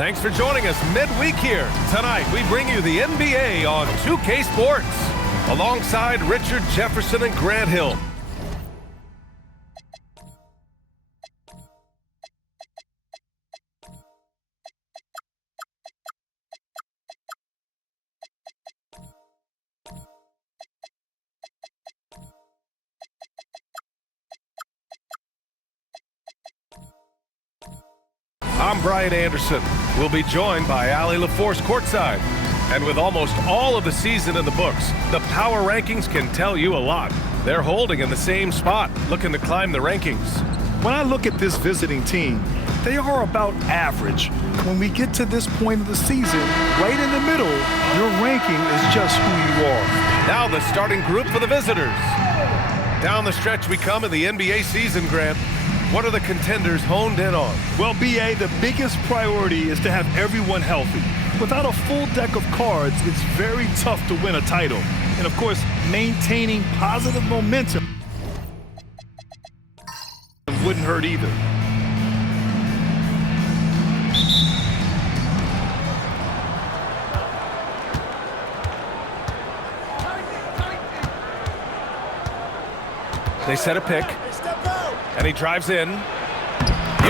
Thanks for joining us midweek here. Tonight, we bring you the NBA on 2K Sports, alongside Richard Jefferson and Grant Hill. I'm Brian Anderson. We'll be joined by Allie LaForce courtside. And with almost all of the season in the books, the power rankings can tell you a lot. They're holding in the same spot, looking to climb the rankings. When I look at this visiting team, they are about average. When we get to this point of the season, right in the middle, your ranking is just who you are. Now the starting group for the visitors. Down the stretch we come in the NBA season, Grant. What are the contenders honed in on? Well, B.A., the biggest priority is to have everyone healthy. Without a full deck of cards, it's very tough to win a title. And, of course, maintaining positive momentum wouldn't hurt either. They set a pick. And he drives in,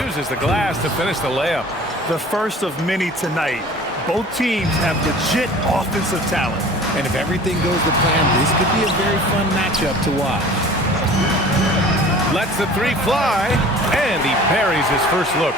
uses the glass to finish the layup. The first of many tonight. Both teams have legit offensive talent. And if everything goes to plan, this could be a very fun matchup to watch. Lets the three fly, and he buries his first look.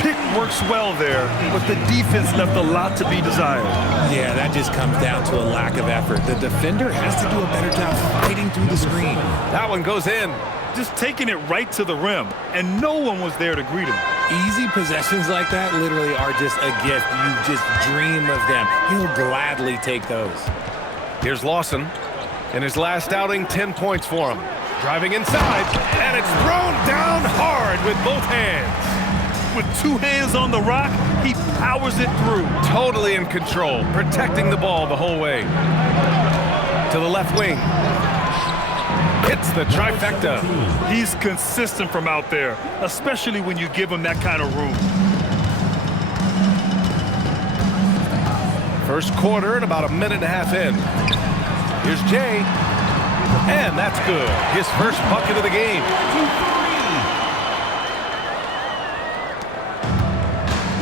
Pick works well there, but the defense left a lot to be desired. Yeah, that just comes down to a lack of effort. The defender has to do a better job fighting through the screen. That one goes in. Just taking it right to the rim, and no one was there to greet him. Easy possessions like that literally are just a gift. You just dream of them. He'll gladly take those. Here's Lawson. In his last outing, 10 points for him. Driving inside, and it's thrown down hard with both hands. With two hands on the rock, he powers it through. Totally in control, protecting the ball the whole way. To the left wing. Hits the trifecta. He's consistent from out there, especially when you give him that kind of room. First quarter and about a minute and a half in. Here's Jay. And that's good. His first bucket of the game.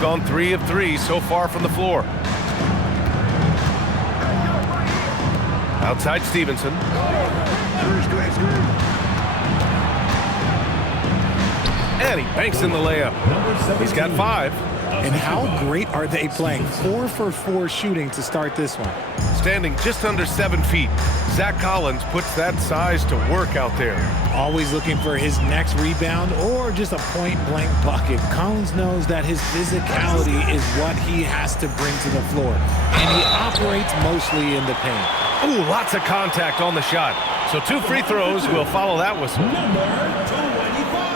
Gone 3 of 3 so far from the floor. Outside Stevenson. And he banks in the layup. He's got 5. And how great are they playing? 4 for 4 shooting to start this one. Standing just under 7 feet, Zach Collins puts that size to work out there. Always looking for his next rebound or just a point-blank bucket. Collins knows that his physicality is what he has to bring to the floor. And he operates mostly in the paint. Ooh, lots of contact on the shot. So 2 free throws will follow that whistle. Number 25.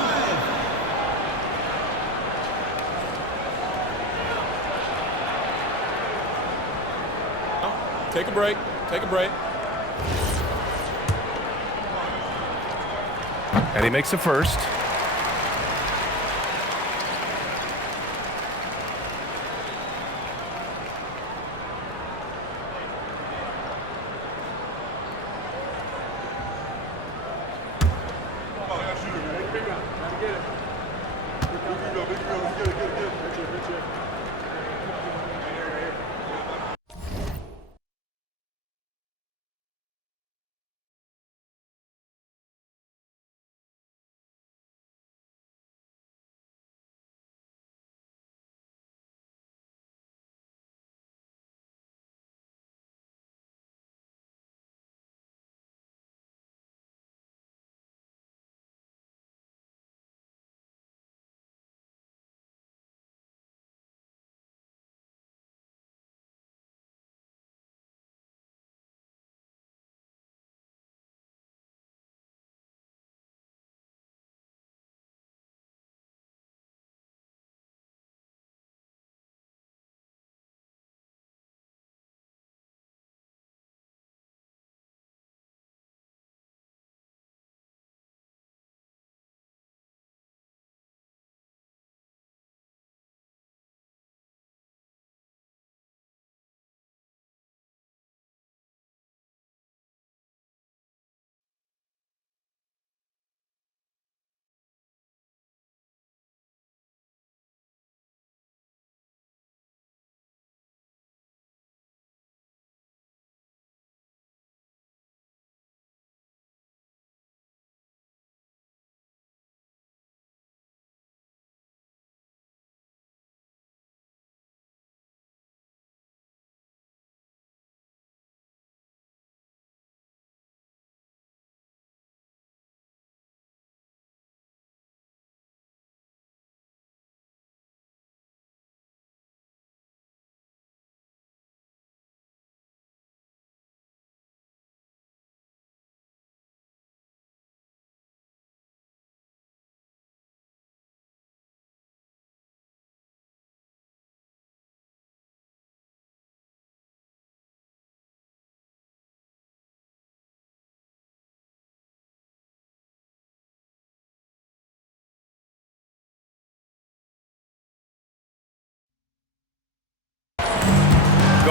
Take a break. Take a break. And he makes a first.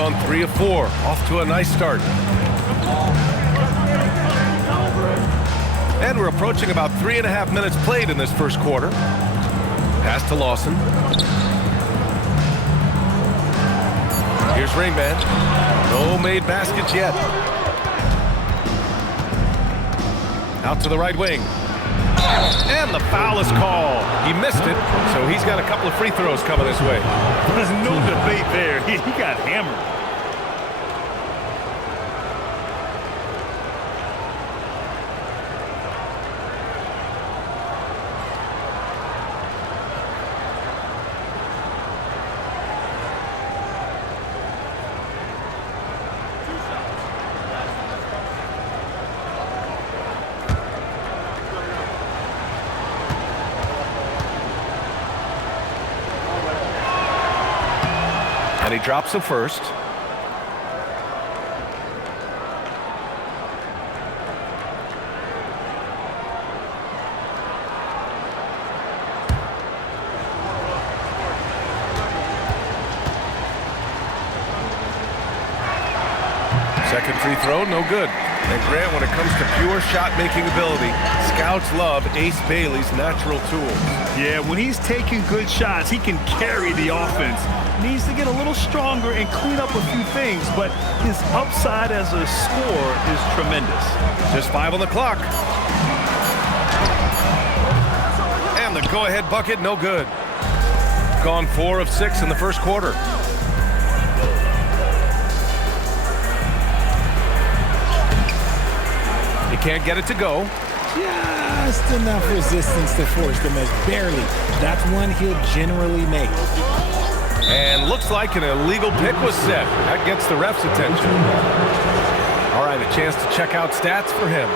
gone 3 of 4. Off to a nice start. And we're approaching about 3.5 minutes played in this first quarter. Pass to Lawson. Here's Rainman. No made baskets yet. Out to the right wing. And the foul is called. He missed it, so he's got a couple of free throws coming his way. There's no debate there. He got hammered. And he drops the first. Second free throw, no good. And Grant, when it comes to pure shot-making ability, scouts love Ace Bailey's natural tools. Yeah, when he's taking good shots, he can carry the offense. Needs to get a little stronger and clean up a few things, but his upside as a scorer is tremendous. Just 5 on the clock. And the go-ahead bucket, no good. Gone 4 of 6 in the first quarter. He can't get it to go. Just enough resistance to force the miss. Barely. That's one he'll generally make. And looks like an illegal pick was set. That gets the ref's attention. All right, a chance to check out stats for him.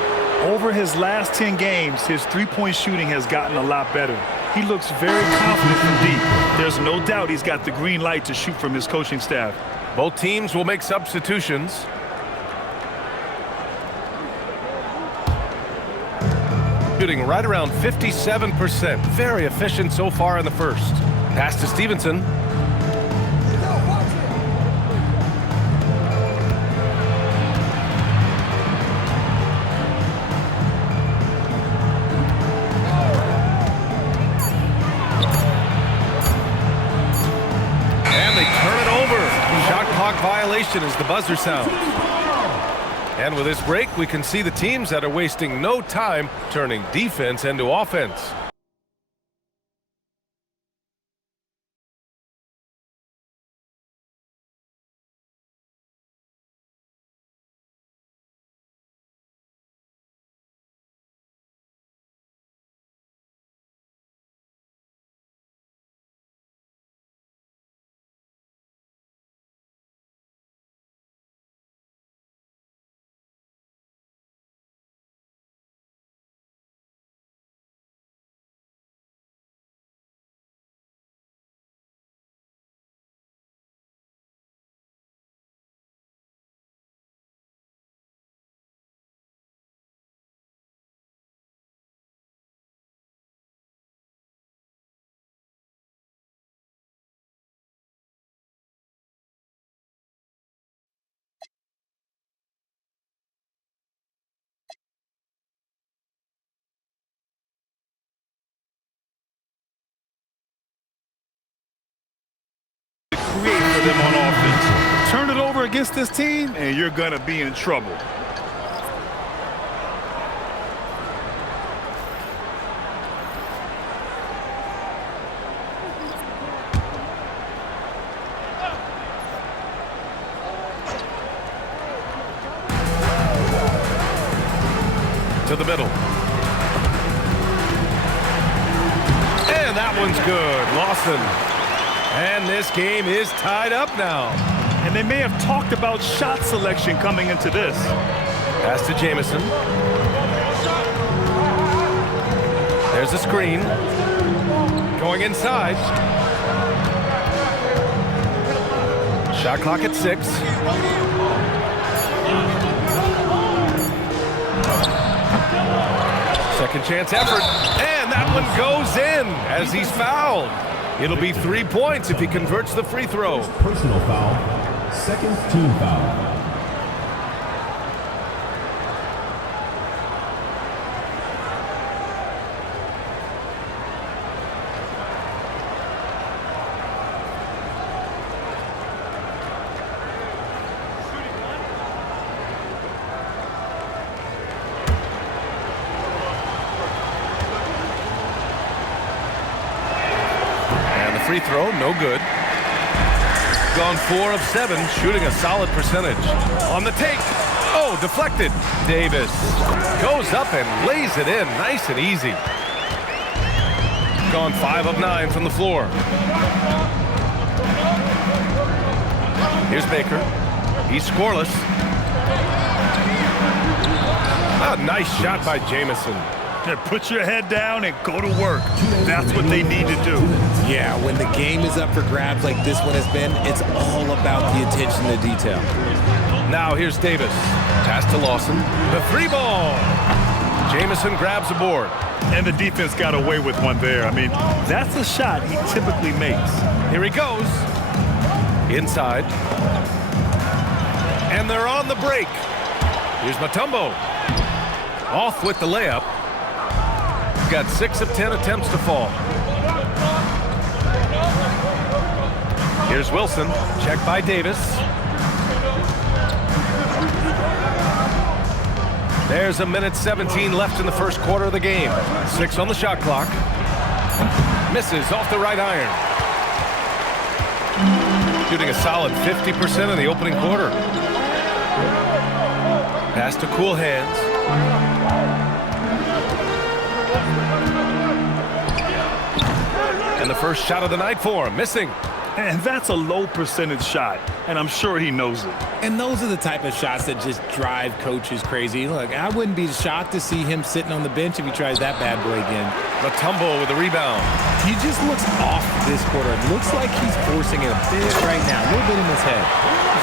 Over his last 10 games, his three-point shooting has gotten a lot better. He looks very confident from deep. There's no doubt he's got the green light to shoot from his coaching staff. Both teams will make substitutions. Shooting right around 57%. Very efficient so far in the first. Pass to Stevenson. And they turn it over. Shot clock violation as the buzzer sounds. And with this break, we can see the teams that are wasting no time turning defense into offense. Create for them on offense. Turn it over against this team, and you're going to be in trouble. To the middle. And that one's good. Lawson. And this game is tied up now. And they may have talked about shot selection coming into this. Pass to Jamison. There's a screen. Going inside. Shot clock at 6. Second chance effort. And that one goes in as he's fouled. It'll be 3 points if he converts the free throw. Personal foul, Second team foul. Free throw, no good. Gone 4 of 7, shooting a solid percentage. On the take. Oh, deflected. Davis goes up and lays it in, nice and easy. Gone 5 of 9 from the floor. Here's Baker. He's scoreless. A nice shot by Jamison. Put your head down and go to work. That's what they need to do. Yeah, when the game is up for grabs like this one has been, it's all about the attention to detail. Now here's Davis. Pass to Lawson. The 3-ball. Jamison grabs the board. And the defense got away with one there. I mean, that's a shot he typically makes. Here he goes. Inside. And they're on the break. Here's Mutombo. Off with the layup. Got 6 of 10 attempts to fall. Here's Wilson. Check by Davis. There's a minute 17 left in the first quarter of the game. 6 on the shot clock. Misses off the right iron. Shooting a solid 50% in the opening quarter. Pass to cool hands. And the first shot of the night for him, missing. And that's a low percentage shot, and I'm sure he knows it. And those are the type of shots that just drive coaches crazy. Look, I wouldn't be shocked to see him sitting on the bench if he tries that bad boy again. Mutombo with the rebound. He just looks off this quarter. It looks like he's forcing it a bit right now, a little bit in his head.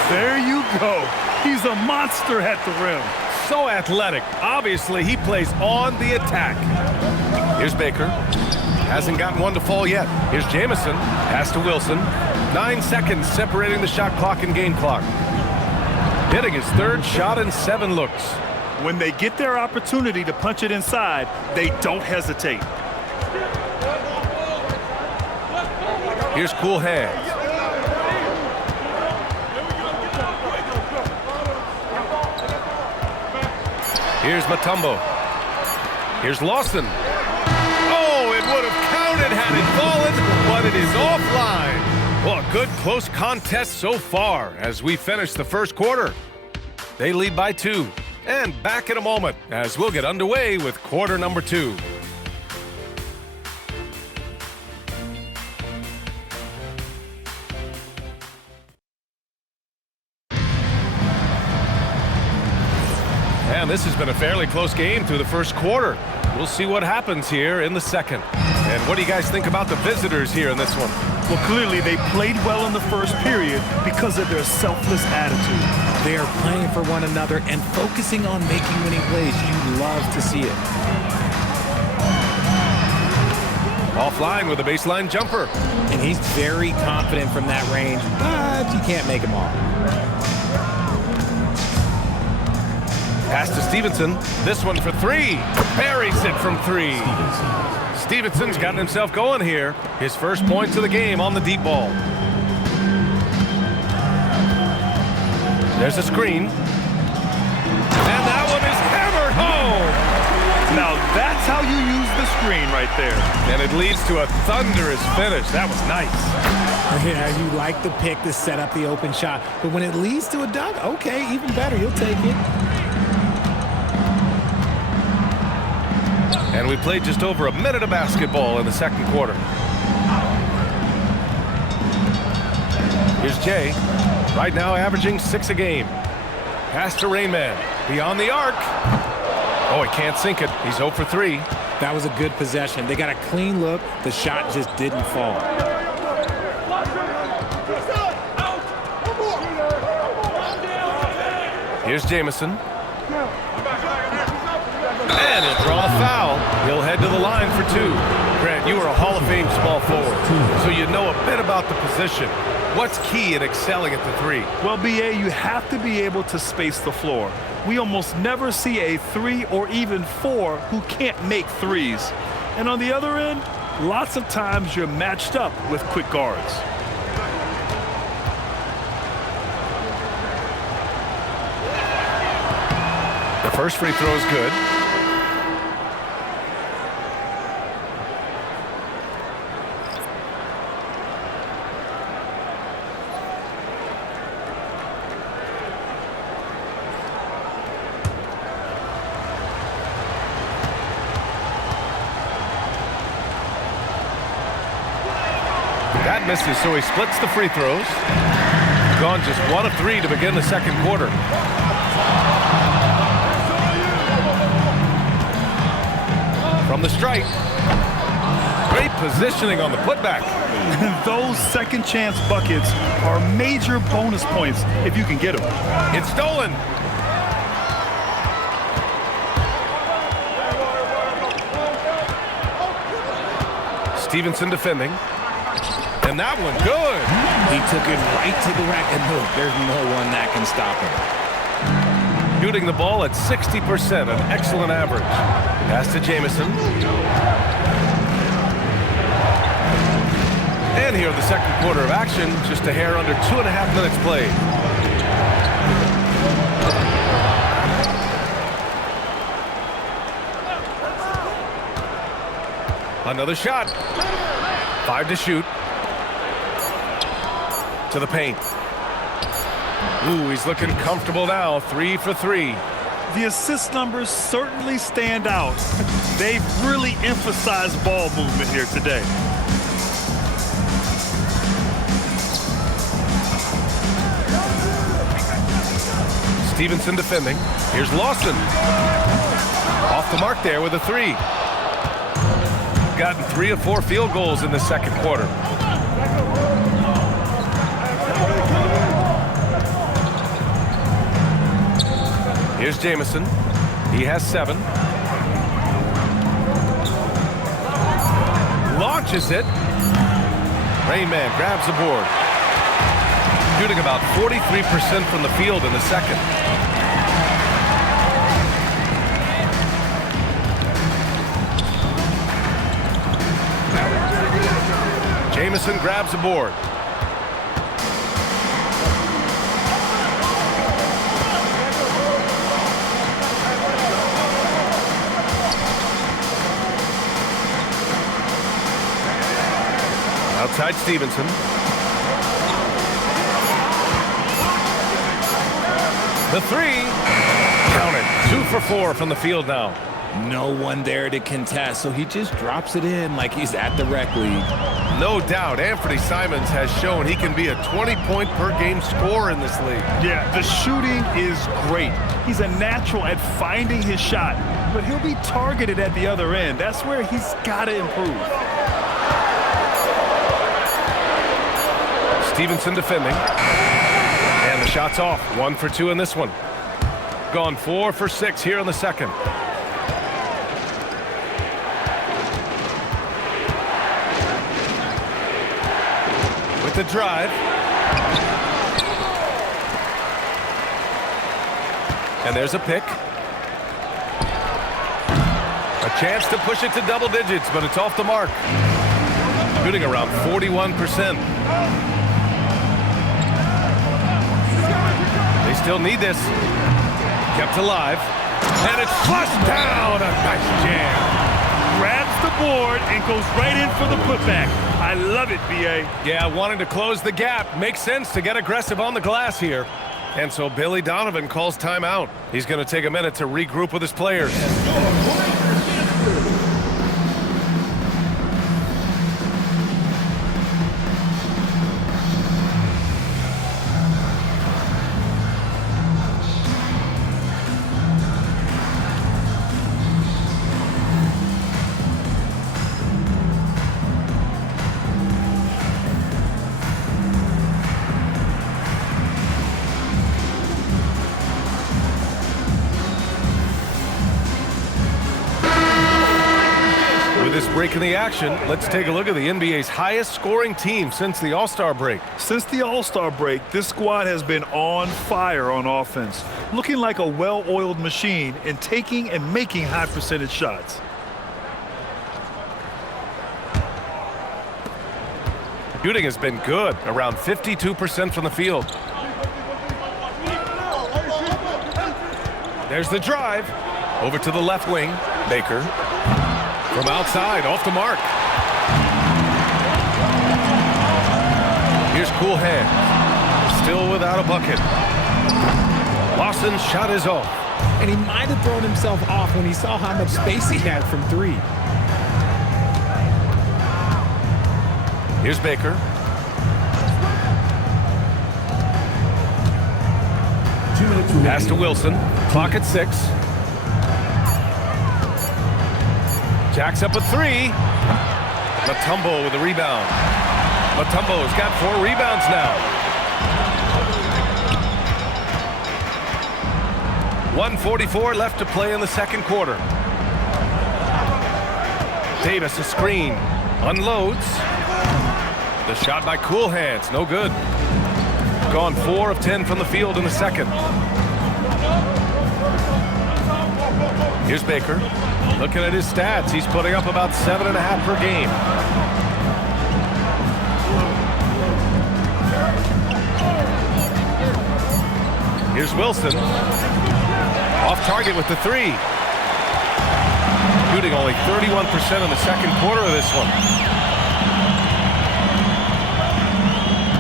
There you go. He's a monster at the rim. So athletic. Obviously, he plays on the attack. Here's Baker. Hasn't gotten one to fall yet. Here's Jamison. Pass to Wilson. 9 seconds separating the shot clock and game clock. Hitting his third shot in 7 looks. When they get their opportunity to punch it inside, they don't hesitate. Here's cool hands. Here's Mutombo. Here's Lawson. Oh, it would have counted had it fallen, but it is offline. Well, a good close contest so far as we finish the first quarter. They lead by 2. And back in a moment as we'll get underway with quarter number 2. And this has been a fairly close game through the first quarter. We'll see what happens here in the second. And what do you guys think about the visitors here in this one? Well, clearly they played well in the first period because of their selfless attitude. They are playing for one another and focusing on making winning plays. You love to see it. Offline with a baseline jumper. And he's very confident from that range, but you can't make him all. Pass to Stevenson. This one for 3. Buries it from 3. Stevenson's gotten himself going here. His first points of the game on the deep ball. There's a screen. And that one is hammered home. Now that's how you use the screen right there. And it leads to a thunderous finish. That was nice. Yeah, you like the pick to set up the open shot. But when it leads to a dunk, okay, even better. You'll take it. And we played just over a minute of basketball in the second quarter. Here's Jay. Right now averaging 6 a game. Pass to Rainman. Beyond the arc. Oh, he can't sink it. He's 0 for 3. That was a good possession. They got a clean look. The shot just didn't fall. Here's Jamison. And he'll draw the foul. He'll head to the line for 2. Grant, you are a Hall of Fame small forward, so you know a bit about the position. What's key in excelling at the three? Well, BA, you have to be able to space the floor. We almost never see a 3 or even 4 who can't make threes. And on the other end, lots of times you're matched up with quick guards. The first free throw is good. That misses, so he splits the free throws. Gone just 1 of 3 to begin the second quarter. From the stripe. Great positioning on the putback. Those second chance buckets are major bonus points if you can get them. It's stolen. Stevenson defending. And that one, good. He took it right to the rack, and look, there's no one that can stop him. Shooting the ball at 60%, an excellent average. Pass to Jamison. And here in the second quarter of action, just a hair under 2.5 minutes played. Another shot. 5 to shoot. To the paint. Ooh, he's looking comfortable now. 3 for 3. The assist numbers certainly stand out. They've really emphasized ball movement here today. Stevenson defending. Here's Lawson. Off the mark there with a 3. Gotten 3 of 4 field goals in the second quarter. Here's Jamison. He has 7. Launches it. Rain Man grabs the board. Shooting about 43% from the field in the second. Jamison grabs the board. Outside Stevenson. The 3. Count it. 2 for 4 from the field now. No one there to contest, so he just drops it in like he's at the rec league. No doubt, Anthony Simons has shown he can be a 20-point-per-game scorer in this league. Yeah, the shooting is great. He's a natural at finding his shot, but he'll be targeted at the other end. That's where he's got to improve. Stevenson defending. And the shot's off. 1 for 2 in this one. Gone 4 for 6 here in the second. With the drive. And there's a pick. A chance to push it to double digits, but it's off the mark. Shooting around 41%. They still need this. Kept alive. And it's flushed down. A nice jam. Grabs the board and goes right in for the putback. I love it, B.A. Yeah, wanting to close the gap. Makes sense to get aggressive on the glass here. And so Billy Donovan calls timeout. He's going to take a minute to regroup with his players. break in the action. Let's take a look at the NBA's highest scoring team since the All-Star break. Since the All-Star break, this squad has been on fire on offense, looking like a well-oiled machine and taking and making high percentage shots. Shooting has been good, around 52% from the field. There's the drive. Over to the left wing. Baker. From outside, off the mark. Here's Cool Hand. Still without a bucket. Lawson's shot is off. And he might have thrown himself off when he saw how much space he had from three. Here's Baker. Pass to Wilson. Clock at 6. Jacks up a 3. Mutombo with a rebound. Mutombo's got 4 rebounds now. 1:44 left to play in the second quarter. Davis a screen. Unloads. The shot by Cool Hands, no good. Gone 4 of 10 from the field in the second. Here's Baker. Looking at his stats, he's putting up about 7.5 per game. Here's Wilson. Off target with the 3. Shooting only 31% in the second quarter of this one.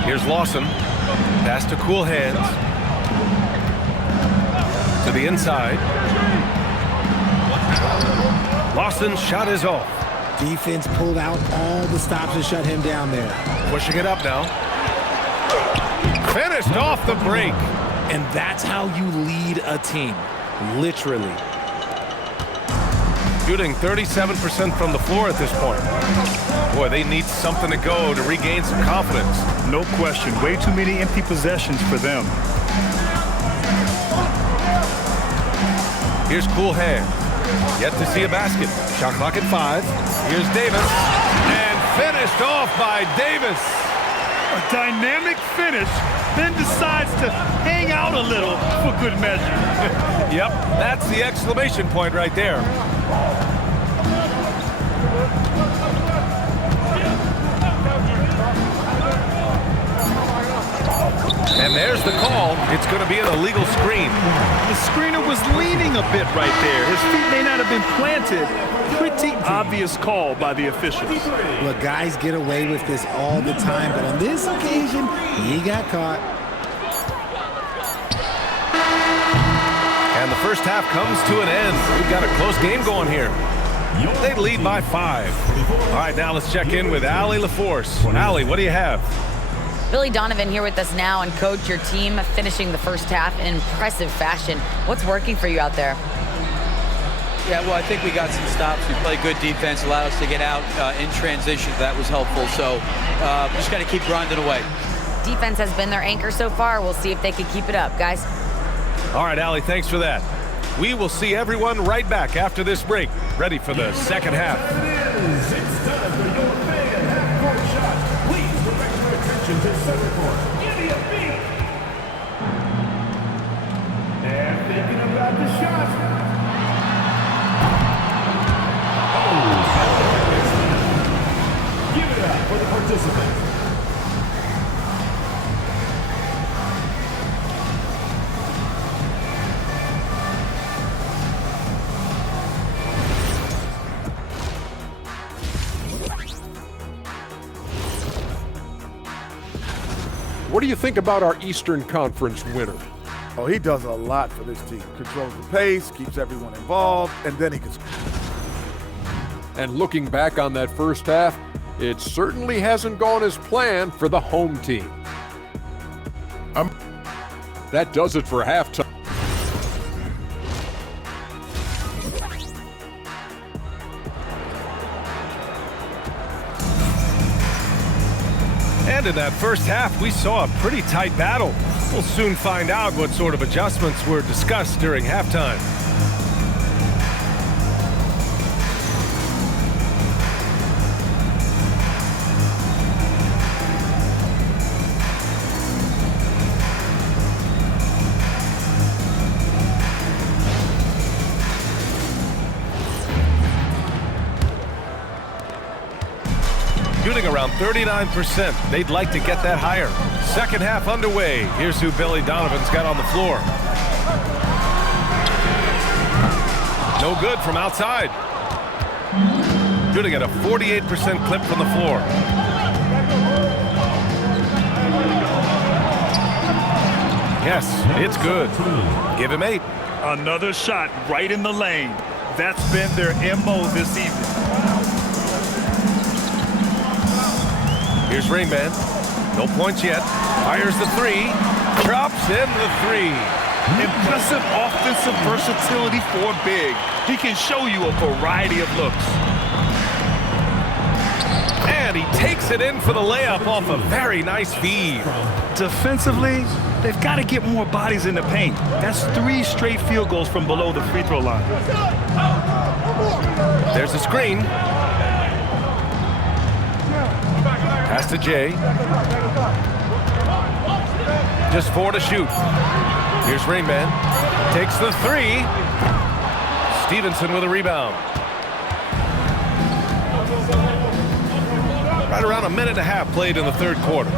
Here's Lawson. Pass to Cool Hands. To the inside. Lawson's shot is off. Defense pulled out all the stops to shut him down there. Pushing it up now. Finished off the break. And that's how you lead a team. Literally. Shooting 37% from the floor at this point. Boy, they need something to go to regain some confidence. No question. Way too many empty possessions for them. Here's Cool Hand. Yet to see a basket. Shot clock at 5. Here's Davis. And finished off by Davis. A dynamic finish, then decides to hang out a little for good measure. Yep, that's the exclamation point right there. And there's the call. It's going to be an illegal screen. The screener was leaning a bit right there. His feet may not have been planted. Pretty obvious call by the officials. Look, guys get away with this all the time, but on this occasion, he got caught. And the first half comes to an end. We've got a close game going here. They lead by 5. All right, now let's check in with Allie LaForce. Allie, what do you have? Billy Donovan here with us now, and coach, your team finishing the first half in impressive fashion. What's working for you out there? Yeah, well, I think we got some stops. We played good defense, allowed us to get out in transition. That was helpful. So just got to keep grinding away. Defense has been their anchor so far. We'll see if they can keep it up, guys. All right, Allie, thanks for that. We will see everyone right back after this break, ready for the second half. It's time for your big and half-court shot. Please direct your attention to center court. Give me a beat. And thinking about the shot. Give it up for the participants. What do you think about our Eastern Conference winner? Oh, he does a lot for this team. Controls the pace, keeps everyone involved, and then he can score. And looking back on that first half, it certainly hasn't gone as planned for the home team. That does it for halftime. And in that first half, we saw a pretty tight battle. We'll soon find out what sort of adjustments were discussed during halftime. Shooting around 39%. They'd like to get that higher. Second half underway. Here's who Billy Donovan's got on the floor. No good from outside. Shooting at a 48% clip from the floor. Yes, it's good. Give him 8. Another shot right in the lane. That's been their MO this evening. Here's Rain Man. No points yet. Fires the 3. Drops in the 3. Impressive offensive versatility for big. He can show you a variety of looks. And he takes it in for the layup off a very nice feed. Defensively, they've got to get more bodies in the paint. That's 3 straight field goals from below the free throw line. There's a screen. Pass to Jay. Just 4 to shoot. Here's Rain Man. Takes the 3. Stevenson with a rebound. Right around a minute and a half played in the third quarter.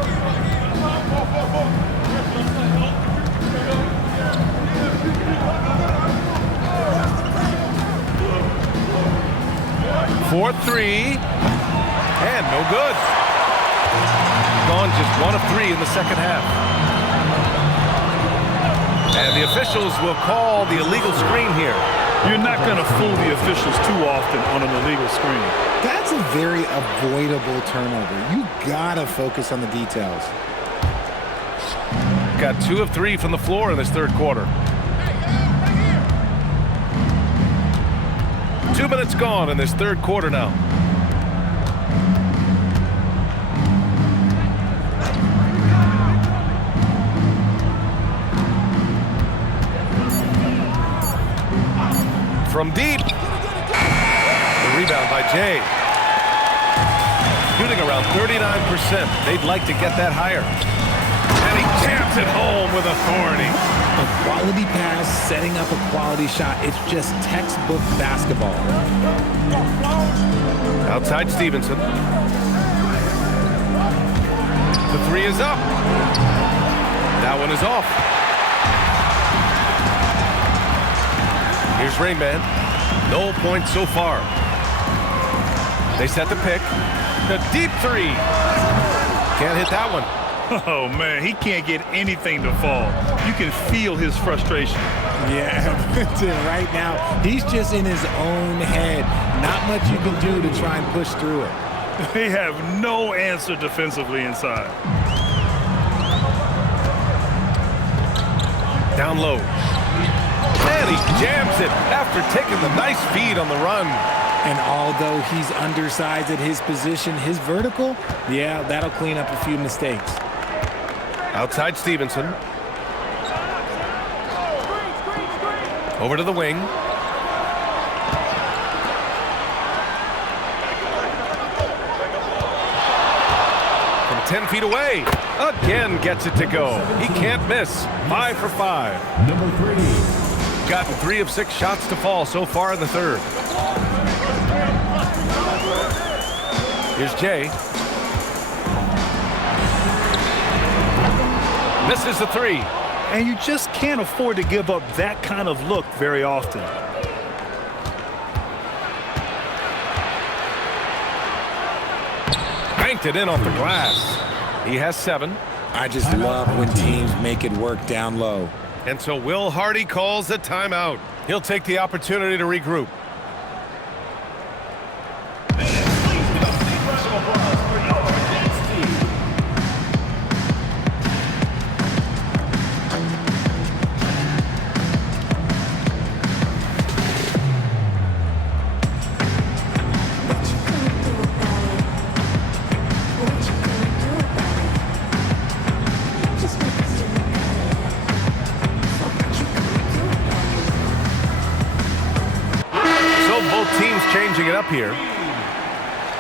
For 3. And no good. Gone just 1 of 3 in the second half. And the officials will call the illegal screen here. You're not going to fool the officials too often on an illegal screen. That's a very avoidable turnover. You gotta focus on the details. Got 2 of 3 from the floor in this third quarter. 2 minutes gone in this third quarter now. From deep. The rebound by Jay. Shooting around 39%. They'd like to get that higher. And he jams it home with authority. A quality pass, setting up a quality shot. It's just textbook basketball. Outside Stevenson. The 3 is up. That one is off. Here's Rain Man. No points so far. They set the pick. The deep 3. Can't hit that one. Oh, man, he can't get anything to fall. You can feel his frustration. Yeah, right now, he's just in his own head. Not much you can do to try and push through it. They have no answer defensively inside. Down low. And he jams it after taking the nice feed on the run. And although he's undersized at his position, his vertical, yeah, that'll clean up a few mistakes. Outside Stevenson. Over to the wing. From 10 feet away. Again gets it to go. He can't miss. 5 for 5. Number 3. Gotten 3 of 6 shots to fall so far in the third. Here's Jay. Misses the 3. And you just can't afford to give up that kind of look very often. Banked it in off the glass. He has 7. I just love when teams make it work down low. And so Will Hardy calls the timeout. He'll take the opportunity to regroup. Changing it up here.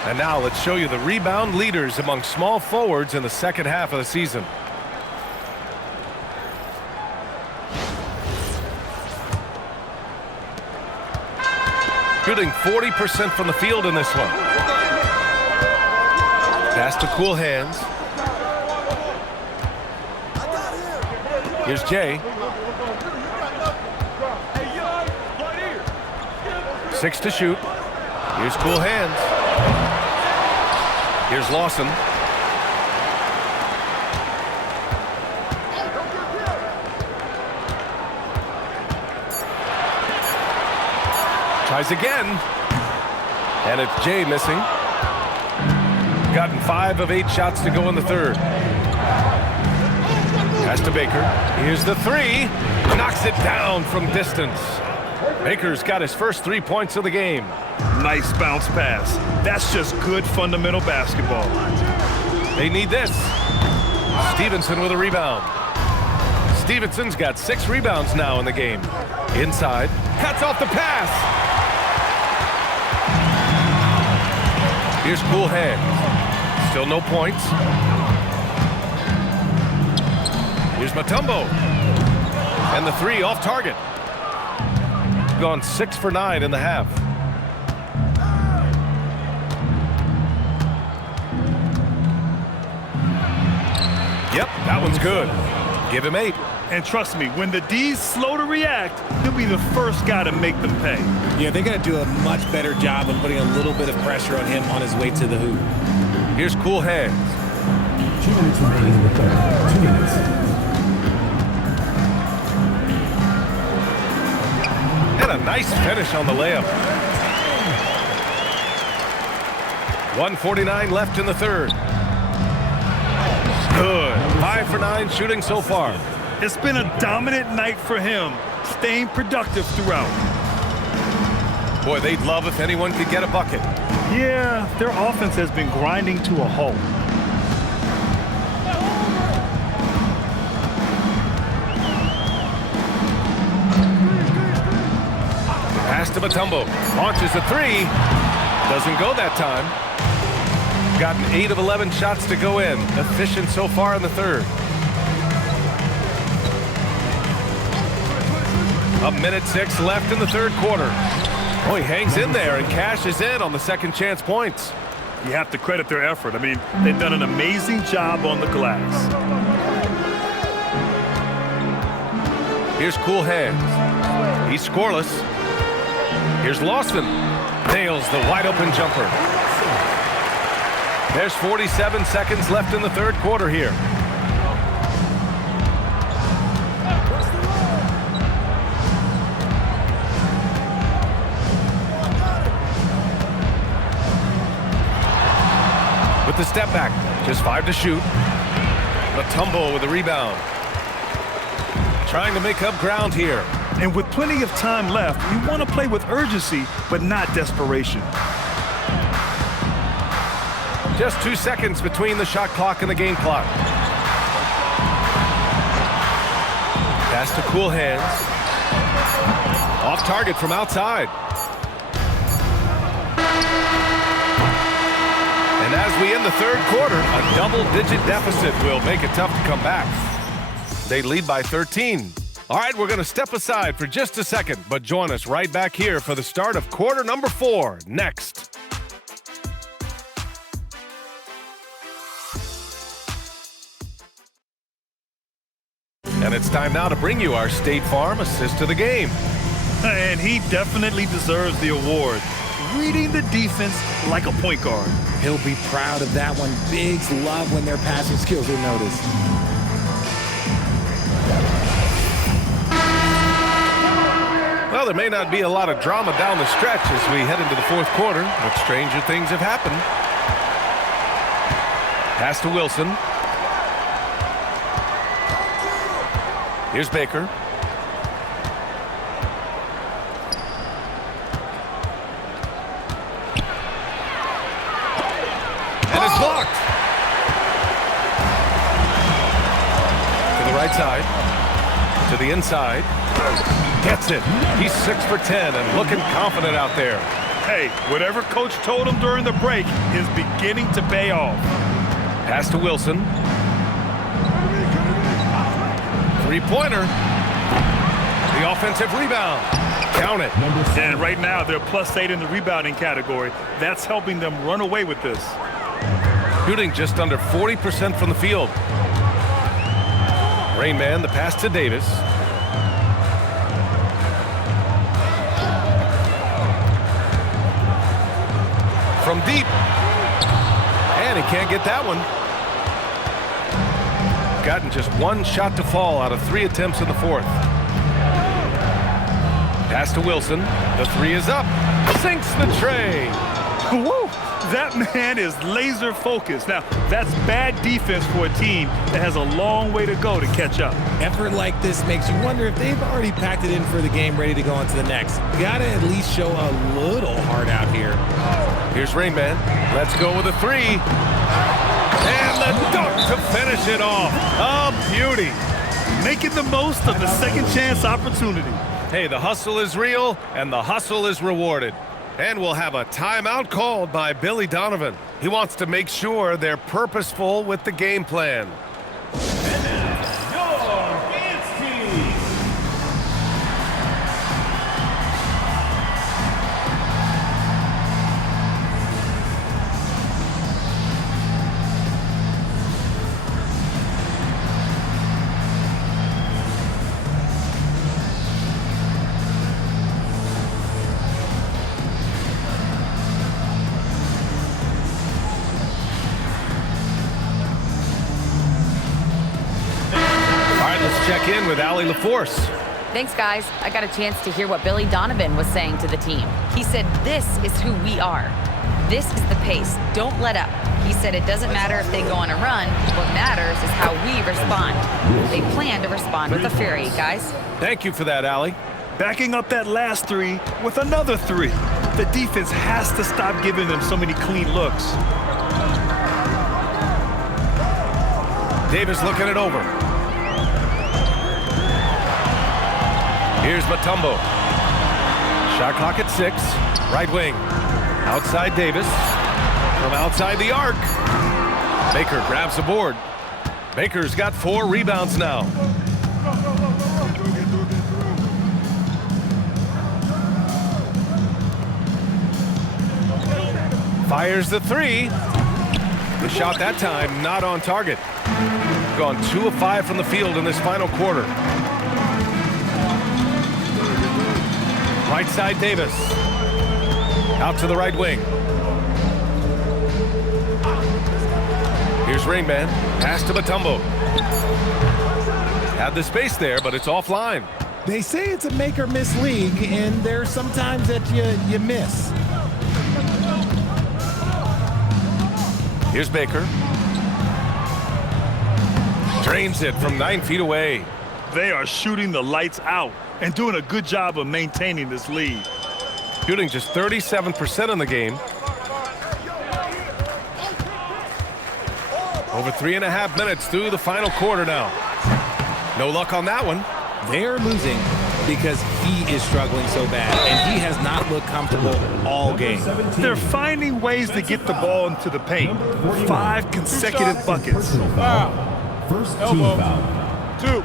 And now let's show you the rebound leaders among small forwards in the second half of the season. Shooting 40% from the field in this one. Pass to cool hands. Here's Jay. 6 to shoot. Here's cool hands. Here's Lawson. Tries again. And it's Jay missing. Gotten 5 of 8 shots to go in the third. Pass to Baker. Here's the 3. Knocks it down from distance. Baker's got his first 3 points of the game. Nice bounce pass. That's just good fundamental basketball. They need this. Stevenson with a rebound. Stevenson's got 6 rebounds now in the game. Inside. Cuts off the pass. Here's cool hands. Still no points. Here's Mutombo. And the 3 off target. Gone 6 for 9 in the half. Yep, that one's good. Give him 8. And trust me, when the D's slow to react, he'll be the first guy to make them pay. Yeah, they got to do a much better job of putting a little bit of pressure on him on his way to the hoop. Here's cool hands. 2 minutes remaining in the third. 2 minutes. And a nice finish on the layup. 1:49 left in the third. Good. 5 for 9 shooting so far. It's been a dominant night for him, staying productive throughout. Boy, they'd love if anyone could get a bucket. Yeah, their offense has been grinding to a halt. Pass to Mutombo. Launches a 3. Doesn't go that time. Gotten 8 of 11 shots to go in. Efficient so far in the third. A minute 6 left in the third quarter. Oh, he hangs in there and cashes in on the second chance points. You have to credit their effort. I mean, they've done an amazing job on the glass. Here's cool hands. He's scoreless. Here's Lawson. Nails the wide open jumper. There's 47 seconds left in the third quarter here. With the step back, just 5 to shoot. Mutombo with a rebound. Trying to make up ground here. And with plenty of time left, you want to play with urgency, but not desperation. Just 2 seconds between the shot clock and the game clock. Pass to cool hands. Off target from outside. And as we end the third quarter, a double-digit deficit will make it tough to come back. They lead by 13. All right, we're going to step aside for just a second, but join us right back here for the start of quarter number 4 next. And it's time now to bring you our State Farm assist of the game. And he definitely deserves the award. Reading the defense like a point guard. He'll be proud of that one. Bigs love when their passing skills are noticed. Well, there may not be a lot of drama down the stretch as we head into the fourth quarter, but stranger things have happened. Pass to Wilson. Here's Baker. And it's blocked. To the right side. To the inside. Gets it. He's 6 for 10 and looking confident out there. Hey, whatever coach told him during the break is beginning to pay off. Pass to Wilson. Three-pointer. The offensive rebound. Count it. And right now, they're +8 in the rebounding category. That's helping them run away with this. shooting just under 40% from the field. Rain Man, the pass to Davis. From deep. And he can't get that one. Gotten just one shot to fall out of 3 attempts in the fourth. Pass to Wilson. The 3 is up. Sinks the tray. Woo! That man is laser focused. Now, that's bad defense for a team that has a long way to go to catch up. Effort like this makes you wonder if they've already packed it in for the game, ready to go on to the next. You gotta at least show a little heart out here. Here's Rain Man. Let's go with a 3. And the dunk to finish it off. A beauty. Making the most of the second chance opportunity. Hey, the hustle is real, and the hustle is rewarded. And we'll have a timeout called by Billy Donovan. He wants to make sure they're purposeful with the game plan. And now, UBAnxt team. Check in with Allie LaForce. Thanks, guys. I got a chance to hear what Billy Donovan was saying to the team. He said, this is who we are. This is the pace. Don't let up. He said it doesn't matter if they go on a run. What matters is how we respond. They plan to respond with a fury, guys. Thank you for that, Allie. Backing up that last 3 with another 3. The defense has to stop giving them so many clean looks. Davis looking it over. Here's Mutombo. Shot clock at 6. Right wing. Outside Davis. From outside the arc. Baker grabs the board. Baker's got 4 rebounds now. Fires the 3. The shot that time not on target. Gone 2 of 5 from the field in this final quarter. Right side Davis. Out to the right wing. Here's Rain Man. Pass to Mutombo. Had the space there, but it's offline. They say it's a make or miss league, and there's sometimes that you miss. Here's Baker. Drains it from 9 feet away. They are shooting the lights out and doing a good job of maintaining this lead. Shooting just 37% in the game. Over 3.5 minutes through the final quarter now. No luck on that one. They are losing because he is struggling so bad, and he has not looked comfortable all game. They're finding ways to get the ball into the paint. 5 consecutive buckets. First team foul. 2.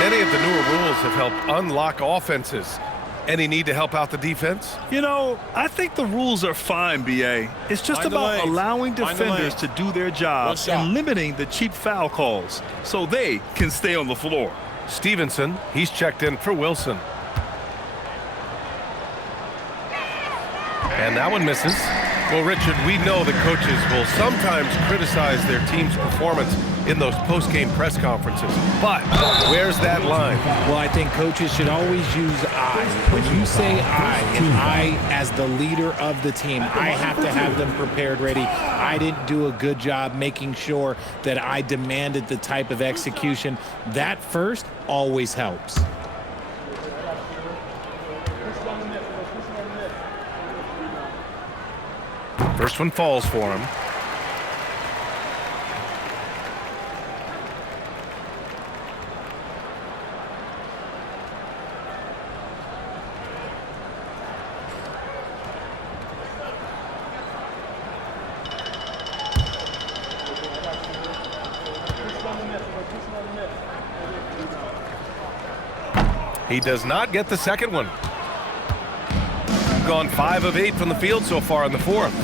Many of the newer rules have helped unlock offenses. Any need to help out the defense? You know, I think the rules are fine, B.A. It's just about allowing defenders to do their job and limiting the cheap foul calls so they can stay on the floor. Stevenson, he's checked in for Wilson. And that one misses. Well, Richard, we know the coaches will sometimes criticize their team's performance in those post-game press conferences. But where's that line? Well, I think coaches should always use I. When you say I, and I as the leader of the team, I have to have them prepared, ready. I didn't do a good job making sure that I demanded the type of execution. That first always helps. First one falls for him. He does not get the second one. have gone 5 of 8 from the field so far in the fourth.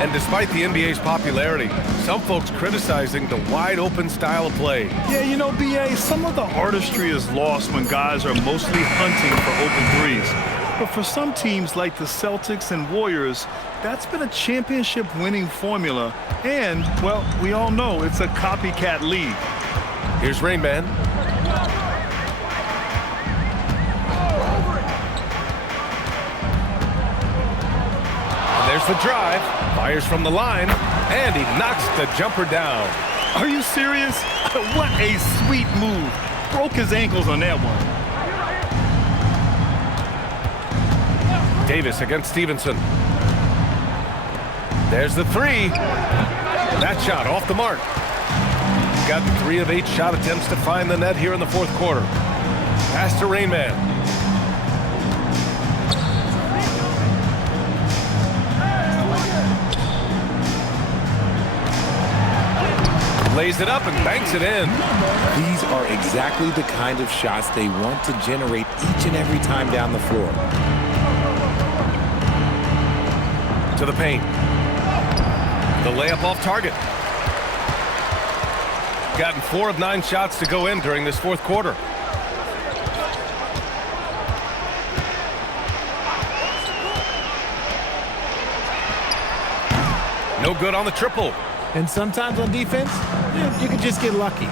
And despite the NBA's popularity, some folks criticizing the wide-open style of play. Yeah, you know, BA, some of the artistry is lost when guys are mostly hunting for open threes. But for some teams like the Celtics and Warriors, that's been a championship-winning formula. And, well, we all know it's a copycat league. Here's Rain Man. And there's the drive. Fires from the line, and he knocks the jumper down. Are you serious? What a sweet move. Broke his ankles on that one. Davis against Stevenson. There's the three. That shot off the mark. Got 3 of 8 shot attempts to find the net here in the fourth quarter. Pass to Rain Man. Lays it up and banks it in. These are exactly the kind of shots they want to generate each and every time down the floor. To the paint. The layup off target. Gotten 4 of 9 shots to go in during this fourth quarter. No good on the triple. And sometimes on defense, you can just get lucky.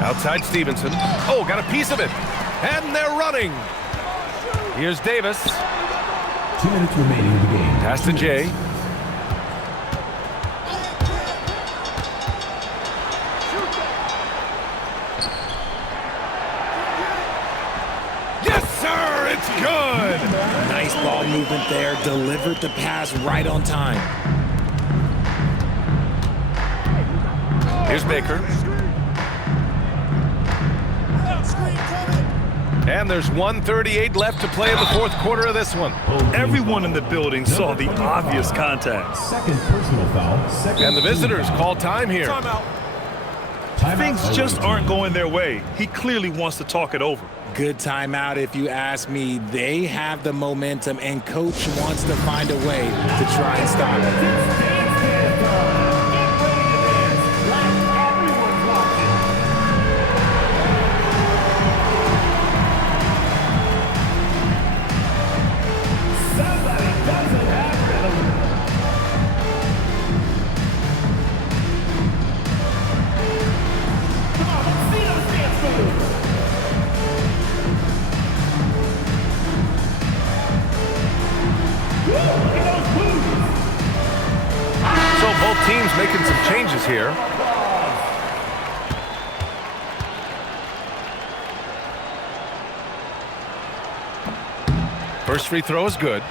Outside Stevenson. Oh, got a piece of it. And they're running. Here's Davis. 2 minutes remaining in the game. Pass to Jay. Yes, sir! It's good! Nice ball movement there. Delivered the pass right on time. Here's Baker. And there's 1:38 left to play in the fourth quarter of this one. Everyone in the building saw the obvious contact. Second personal foul. Second And the visitors call time here. Timeout. Things just aren't going their way. He clearly wants to talk it over. Good timeout if you ask me. They have the momentum, and coach wants to find a way to try and stop it. Both teams making some changes here. First free throw is good.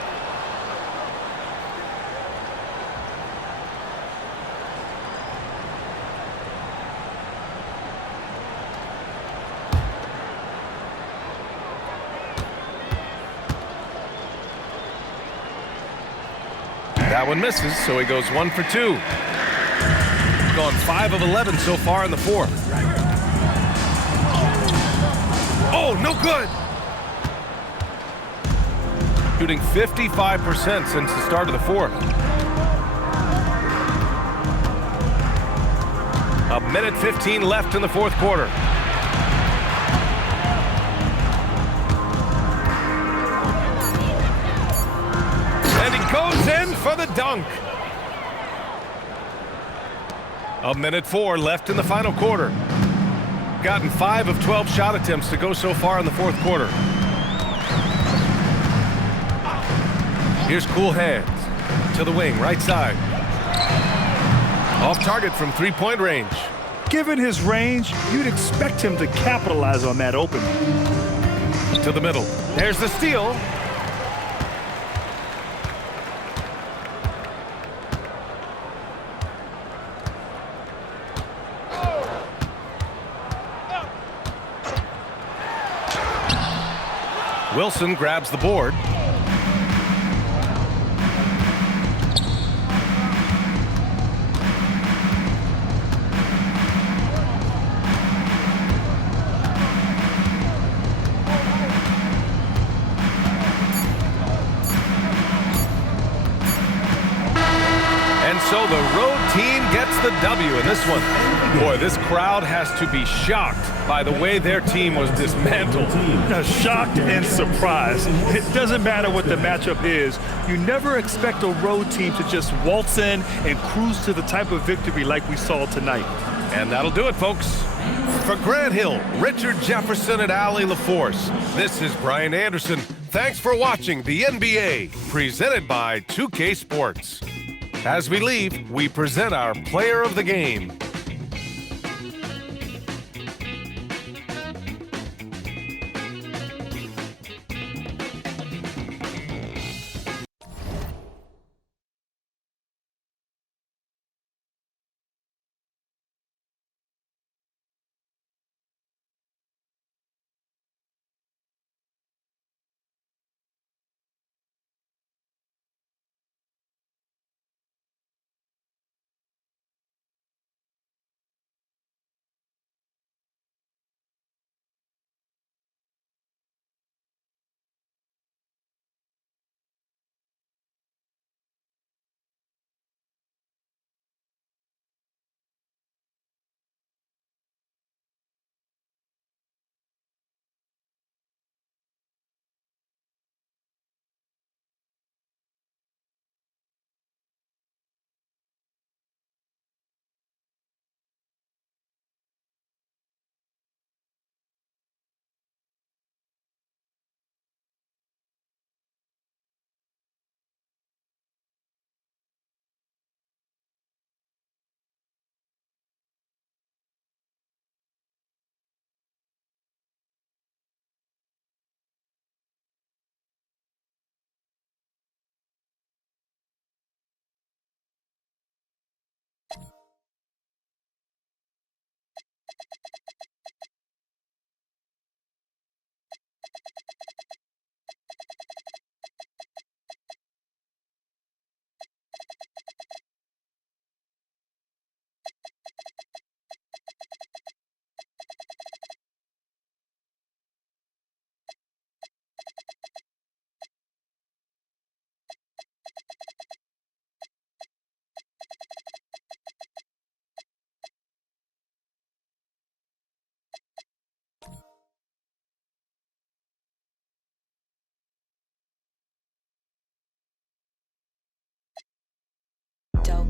That one misses, so he goes 1 for 2. Gone 5 of 11 so far in the fourth. Oh, no good! Shooting 55% since the start of the fourth. A minute 15 left in the fourth quarter. Goes in for the dunk. A minute 4 left in the final quarter. Gotten 5 of 12 shot attempts to go so far in the fourth quarter. Here's Cool Hands to the wing, right side. Off target from 3-point range. Given his range, you'd expect him to capitalize on that opening. To the middle. There's the steal. Wilson grabs the board. the road team gets the W in this one. Boy, this crowd has to be shocked by the way their team was dismantled. Shocked and surprised. It doesn't matter what the matchup is. You never expect a road team to just waltz in and cruise to the type of victory like we saw tonight. And that'll do it, folks. For Grant Hill, Richard Jefferson, and Allie LaForce, this is Brian Anderson. Thanks for watching the NBA, presented by 2K Sports. As we leave, we present our player of the game.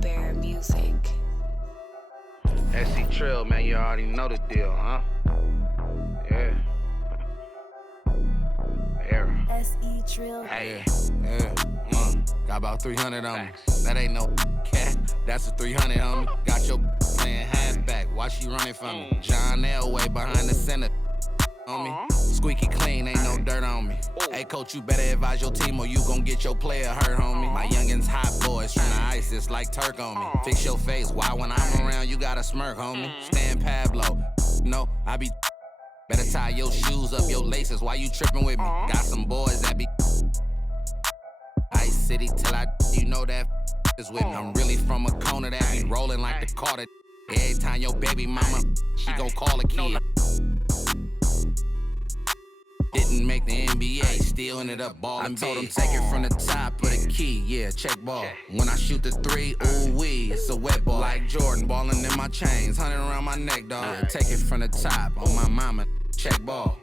Bear music. SC Trail, man, you already know the deal, huh? Yeah. Era. SE Trill. Hey. Yeah. Got about 300 on me. That ain't no cat. That's a 300 on me. Got your playing halfback. Why she running from me? John Elway behind the center on me. Squeaky clean, ain't no dirt on me. Hey, coach, you better advise your team or you gon' get your player hurt, homie. My youngins hot boys from the ice, it's like Turk on me. Fix your face, why when I'm around you gotta smirk, homie? Stan Pablo, no, I be better tie your shoes up, your laces, why you tripping with me? Got some boys that be Ice City till you know that is with me. I'm really from a corner that be rolling like the Carter. Every time your baby mama, she gon' call a kid. Didn't make the NBA, still ended up balling big. I told him take it from the top of the key, yeah, check ball. When I shoot the three, ooh wee, it's a wet ball. Like Jordan, balling in my chains, 100 around my neck, dog. Yeah, take it from the top, on my mama, check ball.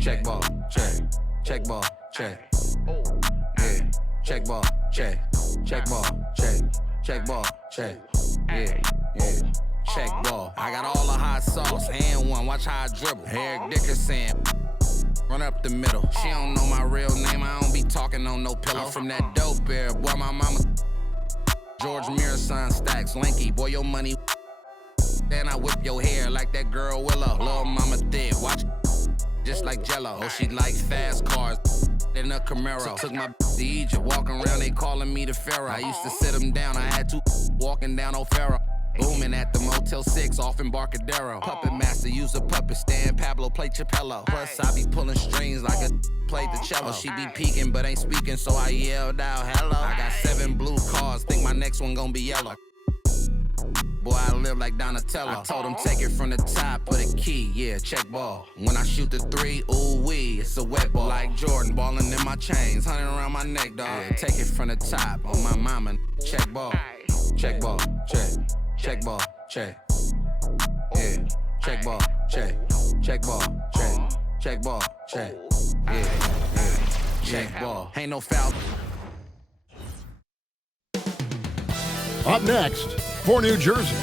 Check ball, check, check ball, check. Yeah, check ball, check, check ball, check, check ball, check. Yeah, yeah. Check ball. I got all the hot sauce and one. Watch how I dribble. Eric Dickerson. Run up the middle. She don't know my real name. I don't be talking on no pillow. I'm from that dope era. Boy, my mama. George Mirror son stacks. Lanky. Boy, your money. Then I whip your hair like that girl Willow. Little mama thick. Watch. Just like Jello. Oh, she like fast cars. In a Camaro. So took my to Egypt. Walking around, they calling me the Pharaoh. I used to sit them down. I had to walking down O'Farrell. Booming at the Motel 6 off Embarcadero. Puppet master, use a puppet stand. Pablo play Chapello. Plus, I be pulling strings like a played the cello. She be peeking but ain't speaking, so I yelled out, hello. I got 7 blue cars, think my next one gon' be yellow. Boy, I live like Donatello. I told him take it from the top of the key, yeah, check ball. When I shoot the 3, ooh wee, it's a wet ball. Like Jordan, balling in my chains, 100 around my neck, dog. Yeah, take it from the top, on my mama, check ball. Check ball, check. Check ball, check. Yeah, check ball, check. Check ball, check. Check ball, check. Yeah. Check ball. Ain't no foul. Up next, for New Jersey.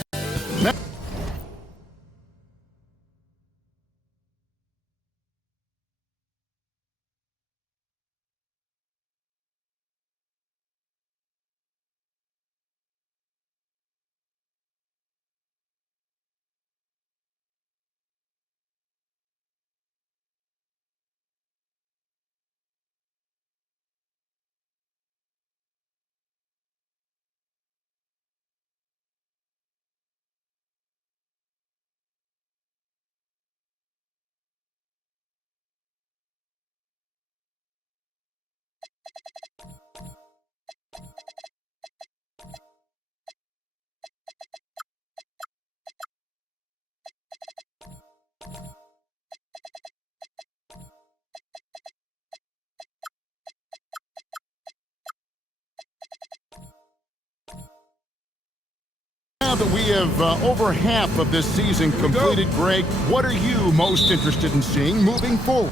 Now that we have over half of this season completed, Greg, what are you most interested in seeing moving forward?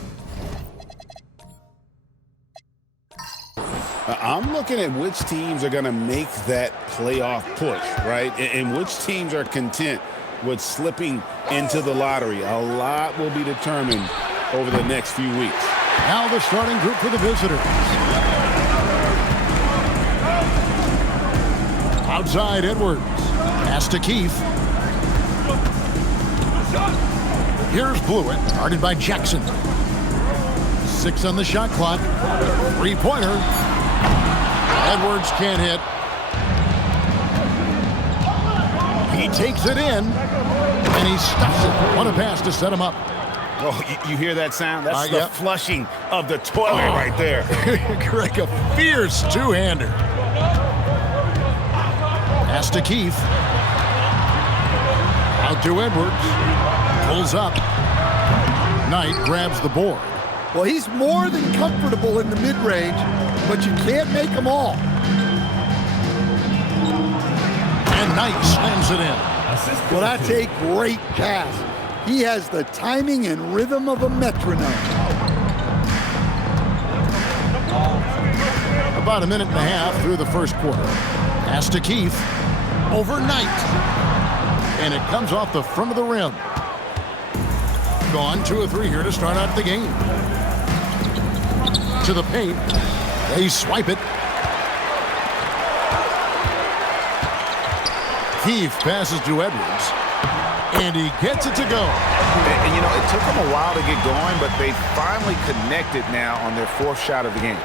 I'm looking at which teams are going to make that playoff push, right? And which teams are content with slipping into the lottery. A lot will be determined over the next few weeks. Now the starting group for the visitors. Outside Edwards. Pass to Keith. Here's Blewett, guarded by Jackson. 6 on the shot clock. 3-pointer. Edwards can't hit. He takes it in, and he stuffs it. What a pass to set him up. Oh, you hear that sound? That's the flushing of the toilet right there. Greg, a fierce two-hander. Pass to Keith. Out to Edwards. Pulls up. Knight grabs the board. Well, he's more than comfortable in the mid-range, but you can't make them all. And Knight slams it in. Well, that's a great pass. He has the timing and rhythm of a metronome. About a minute and a half through the first quarter. Pass to Keith. Over Knight. And it comes off the front of the rim. Gone 2 or 3 here to start out the game. To the paint. They swipe it. Keith passes to Edwards. And he gets it to go. And you know, it took them a while to get going, but they finally connected now on their 4th shot of the game.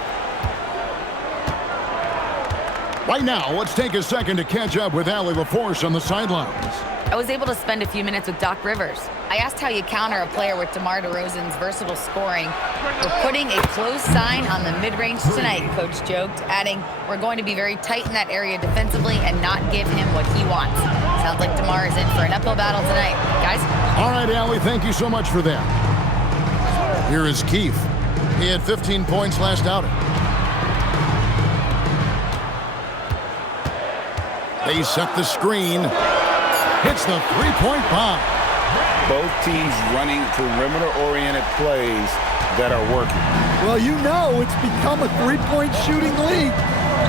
Right now, let's take a second to catch up with Allie LaForce on the sidelines. I was able to spend a few minutes with Doc Rivers. I asked how you counter a player with DeMar DeRozan's versatile scoring. We're putting a close sign on the mid-range tonight, Coach joked, adding, we're going to be very tight in that area defensively and not give him what he wants. Sounds like DeMar is in for an uphill battle tonight. Guys? All right, Allie, thank you so much for that. Here is Keith. He had 15 points last outing. They set the screen. Hits the three-point bomb. Both teams running perimeter-oriented plays that are working. Well, you know it's become a three-point shooting league.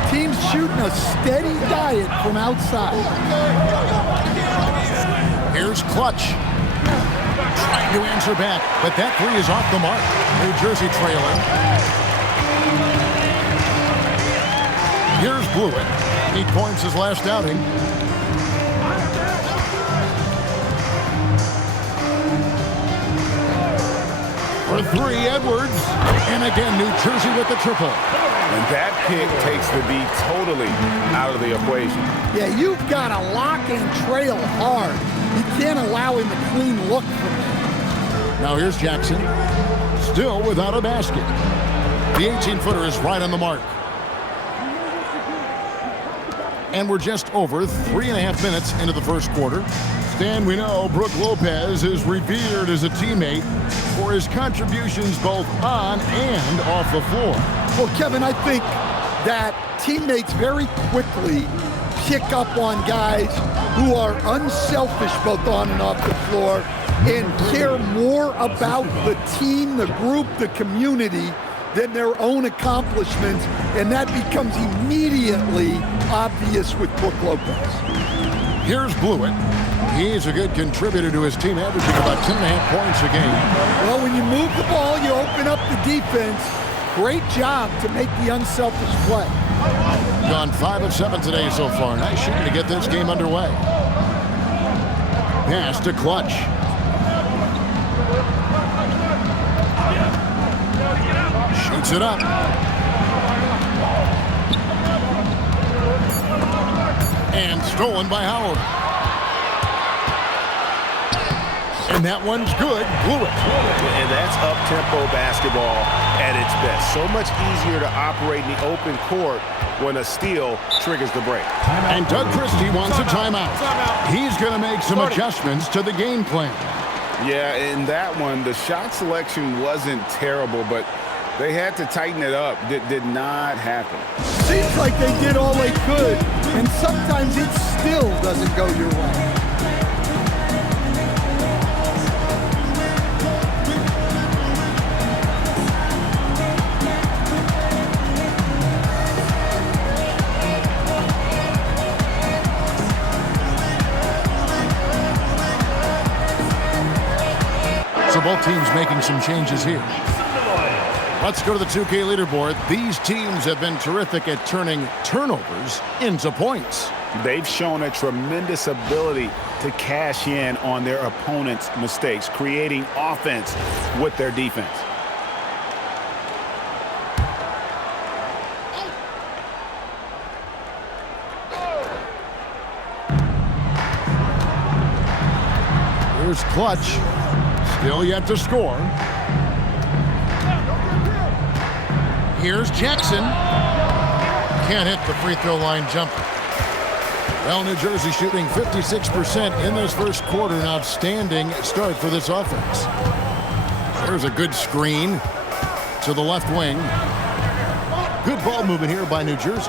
Teams shooting a steady diet from outside. Here's Clutch. Trying to answer back, but that three is off the mark. New Jersey trailing. Here's Blewett. 8 points his last outing. For 3, Edwards. And again, New Jersey with the triple. And that pick takes the D totally out of the equation. Yeah, you've got to lock and trail hard. You can't allow him a clean look from him. Now here's Jackson. Still without a basket. The 18-footer is right on the mark. And we're just over 3.5 minutes into the first quarter. Stan, we know Brook Lopez is revered as a teammate for his contributions both on and off the floor. Well, Kevin, I think that teammates very quickly kick up on guys who are unselfish both on and off the floor and care more about the team, the group, the community than their own accomplishments, and that becomes immediately obvious with Brook Lopez. Here's Blewett. He's a good contributor to his team, averaging about 10.5 points a game. Well, when you move the ball, you open up the defense. Great job to make the unselfish play. Gone 5 of 7 today so far. Nice shooting to get this game underway. Pass to Clutch. Shoots it up. And stolen by Howard. And that one's good. Blewett. And that's up-tempo basketball at its best. So much easier to operate in the open court when a steal triggers the break. And Doug Christie wants a timeout. He's going to make some adjustments to the game plan. Yeah, in that one, the shot selection wasn't terrible, but they had to tighten it up. That did not happen. Seems like they did all they could, and sometimes it still doesn't go your way. So both teams making some changes here. Let's go to the 2K leaderboard. These teams have been terrific at turning turnovers into points. They've shown a tremendous ability to cash in on their opponent's mistakes, creating offense with their defense. Here's Clutch. Still yet to score. Here's Jackson. Can't hit the free throw line jumper. Well, New Jersey shooting 56% in this first quarter. An outstanding start for this offense. There's a good screen to the left wing. Good ball movement here by New Jersey.